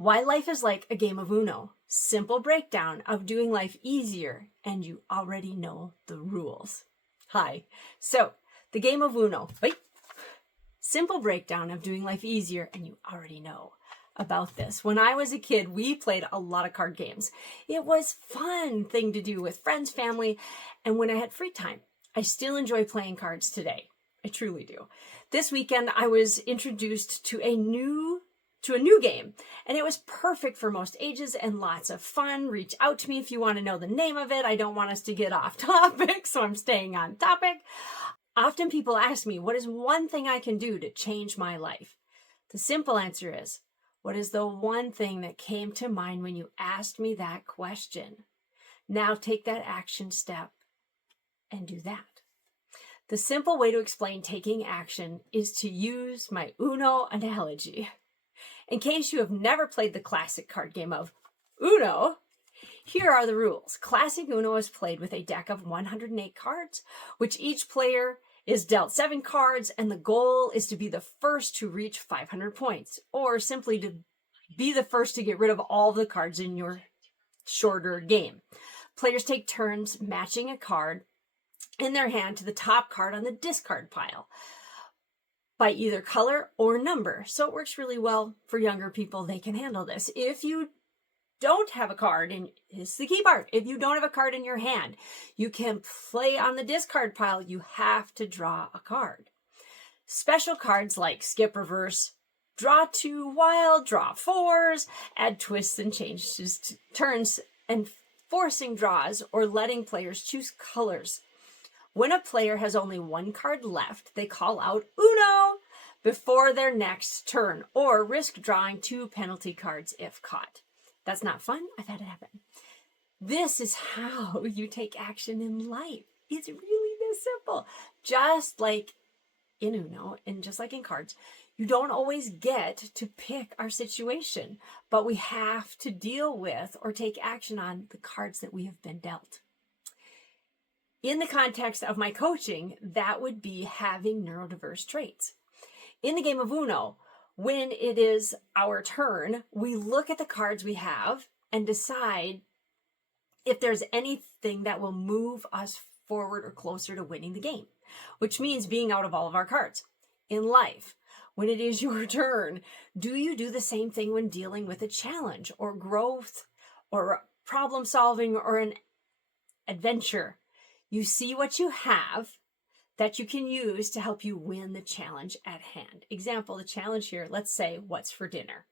Why life is like a game of Uno. Simple breakdown of doing life easier, and you already know the rules. Hi. So, the game of Uno. Wait. Simple breakdown of doing life easier, and you already know about this. When I was a kid, we played a lot of card games. It was a fun thing to do with friends, family, and when I had free time. I still enjoy playing cards today. I truly do. This weekend, I was introduced to a new game, and it was perfect for most ages and lots of fun. Reach out to me if you want to know the name of it. I don't want us to get off topic, so I'm staying on topic. Often people ask me, what is one thing I can do to change my life? The simple answer is, what is the one thing that came to mind when you asked me that question? Now take that action step and do that. The simple way to explain taking action is to use my Uno analogy. In case you have never played the classic card game of Uno, here are the rules. Classic Uno is played with a deck of 108 cards, which each player is dealt 7 cards, and the goal is to be the first to reach 500 points, or simply to be the first to get rid of all the cards in your shorter game. Players take turns matching a card in their hand to the top card on the discard pile by either color or number. So it works really well for younger people. They can handle this. If you don't have a card, and it's the key part, if you don't have a card in your hand, you can play on the discard pile. You have to draw a card. Special cards like skip reverse, draw 2 wild, draw 4s, add twists and changes to turns, and forcing draws or letting players choose colors. When a player has only 1 card left, they call out Uno before their next turn, or risk drawing 2 penalty cards if caught. That's not fun. I've had it happen. This is how you take action in life. It's really this simple. Just like in Uno and just like in cards, you don't always get to pick our situation, but we have to deal with or take action on the cards that we have been dealt. In the context of my coaching, that would be having neurodiverse traits. In the game of Uno, when it is our turn, we look at the cards we have and decide if there's anything that will move us forward or closer to winning the game, which means being out of all of our cards. In life, when it is your turn, do you do the same thing when dealing with a challenge or growth or problem solving or an adventure? You see what you have that you can use to help you win the challenge at hand. Example, the challenge here, let's say, what's for dinner?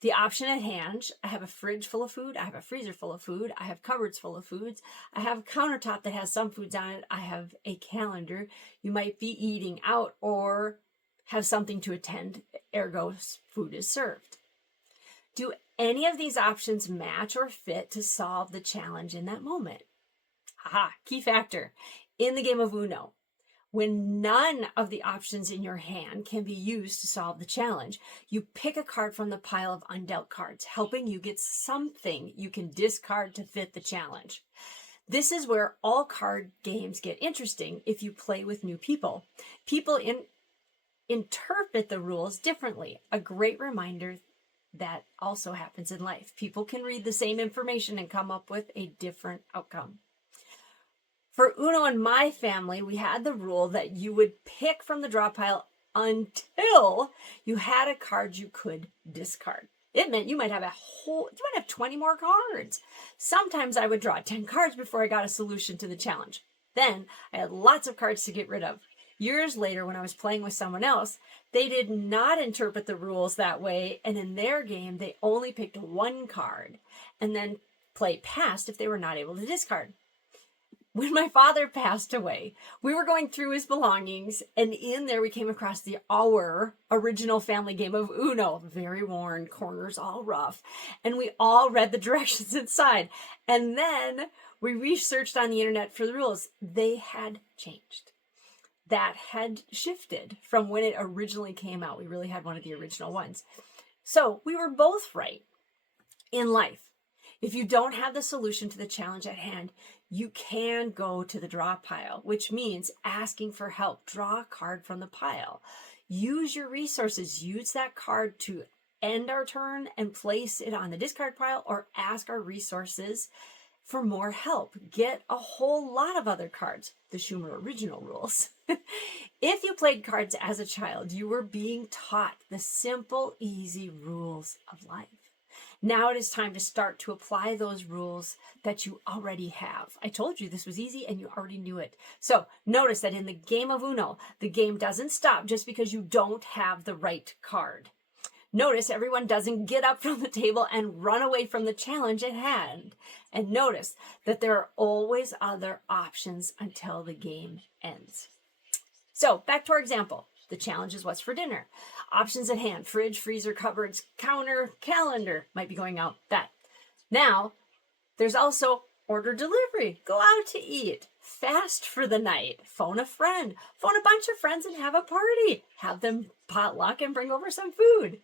The option at hand, I have a fridge full of food, I have a freezer full of food, I have cupboards full of foods, I have a countertop that has some foods on it, I have a calendar. You might be eating out or have something to attend, ergo food is served. Do any of these options match or fit to solve the challenge in that moment? Aha, key factor. In the game of Uno, when none of the options in your hand can be used to solve the challenge, you pick a card from the pile of undealt cards, helping you get something you can discard to fit the challenge. This is where all card games get interesting if you play with new people. People interpret the rules differently. A great reminder that also happens in life. People can read the same information and come up with a different outcome. For Uno in my family, we had the rule that you would pick from the draw pile until you had a card you could discard. It meant you might have 20 more cards. Sometimes I would draw 10 cards before I got a solution to the challenge. Then I had lots of cards to get rid of. Years later, when I was playing with someone else, they did not interpret the rules that way, and in their game, they only picked 1 card and then played past if they were not able to discard. When my father passed away, we were going through his belongings, and in there we came across our original family game of Uno, very worn, corners all rough, and we all read the directions inside. And then we researched on the internet for the rules. They had changed. That had shifted from when it originally came out. We really had one of the original ones. So we were both right. In life, if you don't have the solution to the challenge at hand, you can go to the draw pile, which means asking for help. Draw a card from the pile. Use your resources. Use that card to end our turn and place it on the discard pile or ask our resources for more help. Get a whole lot of other cards, the Schumer original rules. If you played cards as a child, you were being taught the simple, easy rules of life. Now it is time to start to apply those rules that you already have. I told you this was easy and you already knew it. So notice that in the game of Uno, the game doesn't stop just because you don't have the right card. Notice everyone doesn't get up from the table and run away from the challenge at hand. And notice that there are always other options until the game ends. So back to our example. The challenge is what's for dinner. Options at hand: fridge, freezer, cupboards, counter, calendar. Might be going out that. Now, there's also order delivery. Go out to eat. Fast for the night. Phone a friend. Phone a bunch of friends and have a party. Have them potluck and bring over some food.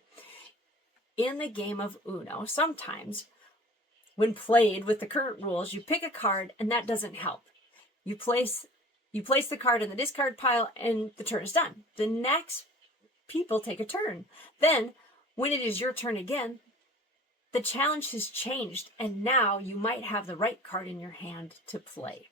In the game of Uno, sometimes when played with the current rules, you pick a card and that doesn't help. You place the card in the discard pile and the turn is done. The next people take a turn. Then, when it is your turn again, the challenge has changed and now you might have the right card in your hand to play.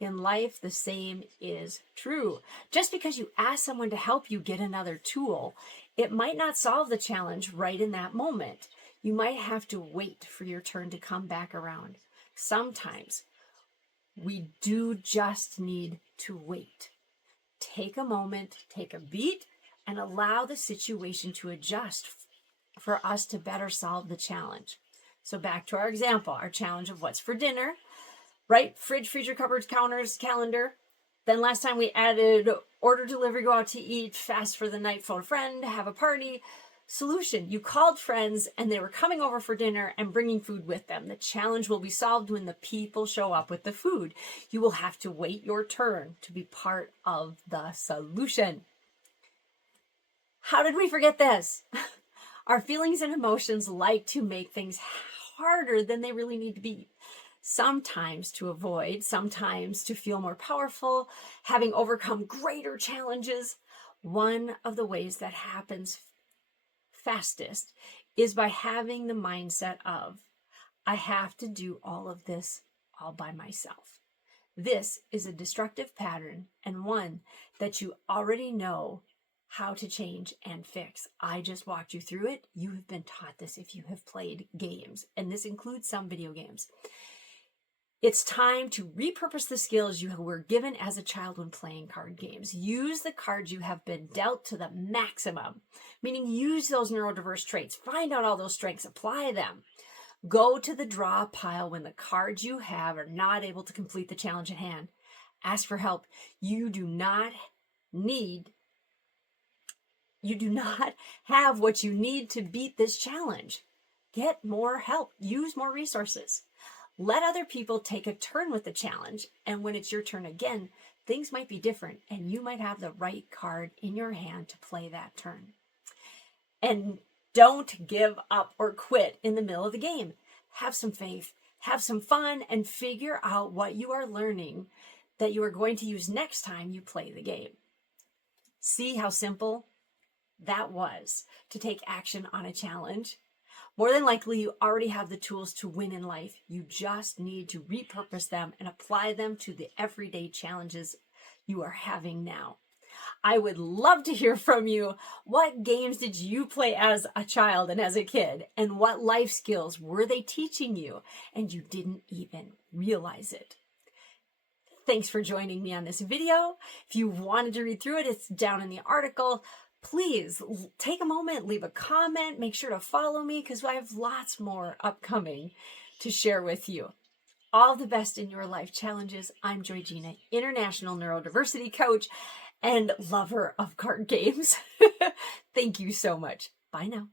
In life, the same is true. Just because you ask someone to help you get another tool, it might not solve the challenge right in that moment. You might have to wait for your turn to come back around. Sometimes we do just need to wait. Take a moment, take a beat, and allow the situation to adjust for us to better solve the challenge. So back to our example, our challenge of what's for dinner, right? Fridge, freezer, cupboards, counters, calendar. Then last time we added order delivery, go out to eat, fast for the night, phone a friend, have a party. Solution: you called friends and they were coming over for dinner and bringing food with them. The challenge will be solved when the people show up with the food. You will have to wait your turn to be part of the solution. How did we forget this? Our feelings and emotions like to make things harder than they really need to be. Sometimes to avoid, sometimes to feel more powerful, having overcome greater challenges. One of the ways that happens fastest is by having the mindset of, I have to do all of this all by myself. This is a destructive pattern and one that you already know how to change and fix. I just walked you through it. You have been taught this if you have played games, and this includes some video games. It's time to repurpose the skills you were given as a child when playing card games. Use the cards you have been dealt to the maximum, meaning use those neurodiverse traits. Find out all those strengths, apply them. Go to the draw pile when the cards you have are not able to complete the challenge at hand. Ask for help. You do not have what you need to beat this challenge. Get more help. Use more resources. Let other people take a turn with the challenge, and when it's your turn again, things might be different, and you might have the right card in your hand to play that turn. And don't give up or quit in the middle of the game. Have some faith, have some fun, and figure out what you are learning that you are going to use next time you play the game. See how simple that was to take action on a challenge? More than likely, you already have the tools to win in life. You just need to repurpose them and apply them to the everyday challenges you are having now. I would love to hear from you. What games did you play as a child and as a kid? And what life skills were they teaching you and you didn't even realize it? Thanks for joining me on this video. If you wanted to read through it, it's down in the article. Please take a moment, leave a comment, make sure to follow me because I have lots more upcoming to share with you. All the best in your life challenges. I'm JoyGenea, international neurodiversity coach and lover of card games. Thank you so much. Bye now.